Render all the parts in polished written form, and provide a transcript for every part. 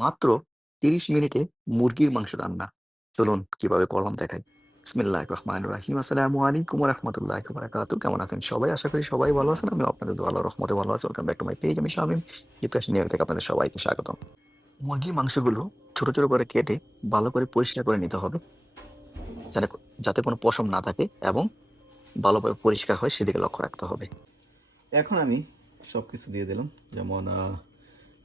মাত্র ৩০ মিনিটে মুরগির মাংস রান্না। চলুন কিভাবে করলাম দেখাই। বিসমিল্লাহির রহমানির রহিম। আসসালামু আলাইকুম ওয়া রাহমাতুল্লাহি ওয়া বারাকাতুহু। কেমন আছেন সবাই? আশা করি সবাই ভালো আছেন। আমিও আপনাদের দোয়া আল্লাহর রহমতে ভালো আছি। Welcome back to my page. আমি শামীম। ইতিহাস নিয়ে থেকে আপনাদের সবাইকে স্বাগতম। মুরগির মাংসগুলো ছোট, ছোট করে কেটে ভালো করে পরিষ্কার করে নিতে হবে। যাতে যাতে কোনো পশম না থাকে এবং ভালোভাবে পরিষ্কার হয় সেদিকে লক্ষ্য রাখতে হবে। এখন আমি সব কিছু দিয়ে দিলাম। যেমন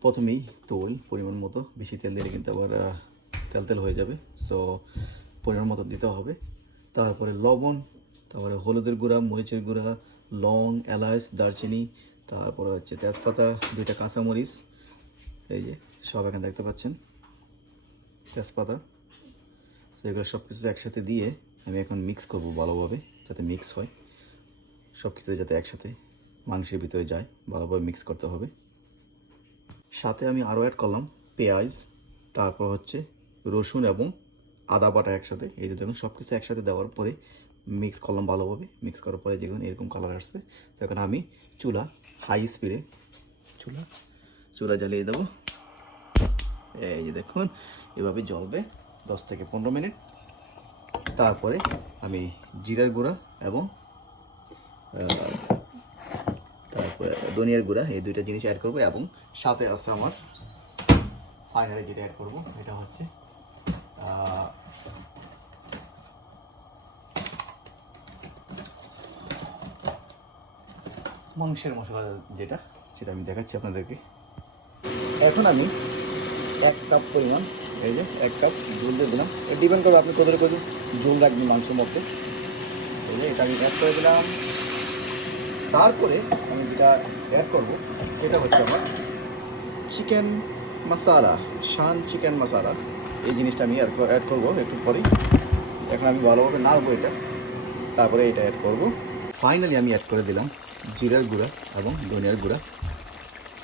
প্রথমেই তেল পরিমাণ মতো, বেশি তেল দিলে কিন্তু আবার তেল তেল হয়ে যাবে। সো পরিমাণ মতো দিতে হবে। তারপরে লবণ, তারপরে হলুদের গুঁড়া, মরিচের গুঁড়া, লং, এলাচ, দারচিনি, তারপরে হচ্ছে তেজপাতা, দুইটা কাঁচামরিচ, এই যে সব এখানে দেখতে পাচ্ছেন তেজপাতা। সো এগুলো সব কিছু একসাথে দিয়ে আমি এখন মিক্স করব ভালোভাবে, যাতে মিক্স হয় সব কিছু, যাতে একসাথে মাংসের ভিতরে যায়, ভালোভাবে মিক্স করতে হবে। সাথে আমি আরও অ্যাড করলাম পেঁয়াজ, তারপর হচ্ছে রসুন এবং আদা বাটা একসাথে। এই যে দেখুন সব কিছু একসাথে দেওয়ার পরে মিক্স করলাম ভালোভাবে। মিক্স করার পরে দেখুন এরকম কালার আসছে। তো এখন আমি চুলা হাই স্পিডে চুলা জ্বালিয়ে দেবো। এই যে দেখুন এভাবে জ্বলবে 10 থেকে 15 মিনিট। তারপরে আমি জিরার গুঁড়া এবং তারপরে ধনিয়ার গুঁড়া, এই দুইটা জিনিস অ্যাড করবো। এবং সাথে আছে আমার ফাইনালি যেটা অ্যাড করবো, এটা হচ্ছে মাংসের মশলা, যেটা সেটা আমি দেখাচ্ছি আপনাদেরকে। এখন আমি 1 কাপ পরিমাণ, এই যে 1 কাপ ঝোল দিয়ে দিলাম। ডিপেন্ড করবে আপনি কত ঝোল রাখবেন মাংসের মধ্যে। এই যে এটা আমি অ্যাড করে দিলাম। তারপরে আমি যেটা অ্যাড করবো সেটা হচ্ছে আমার চিকেন মশালা, শান চিকেন মশালা। এই জিনিসটা আমি অ্যাড করবো একটু পরেই। এখন আমি ভালোভাবে নাড়বো এটা, তারপরে এটা অ্যাড করবো। ফাইনালি আমি অ্যাড করে দিলাম জিরার গুঁড়া এবং ধনিয়ার গুঁড়া,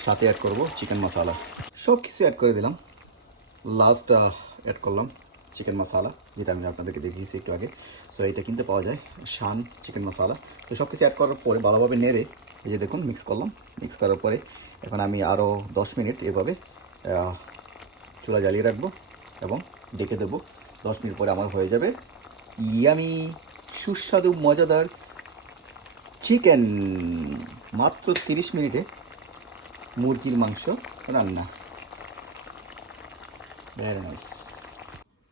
সাথে অ্যাড করবো চিকেন মশালা। সব কিছু অ্যাড করে দিলাম। লাস্ট অ্যাড করলাম চিকেন মশালা, যেটা আমি আপনাদেরকে দেখিয়েছি একটু আগে। সো এটা কিনতে পাওয়া যায়, শান চিকেন মশালা। তো সব কিছু অ্যাড করার পরে ভালোভাবে নেড়ে, এই যে দেখুন মিক্স করলাম। মিক্স করার পরে এখন আমি আরও 10 মিনিট এভাবে চুলা জ্বালিয়ে রাখবো এবং ডেকে দেবো। 10 মিনিট পরে আমার হয়ে যাবে ইয়ামি সুস্বাদু মজাদার চিকেন। মাত্র 30 মিনিটে মুরগির মাংস রান্না। Very nice.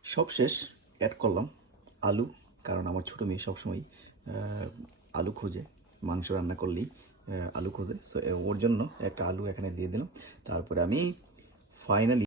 সবশেষ অ্যাড করলাম আলু, কারণ আমার ছোটো মেয়ে সবসময় আলু খোঁজে, মাংস রান্না করলেই আলু খোঁজে। সো ওর জন্য একটা আলু এখানে দিয়ে দিলাম। তারপরে আমি ফাইনালি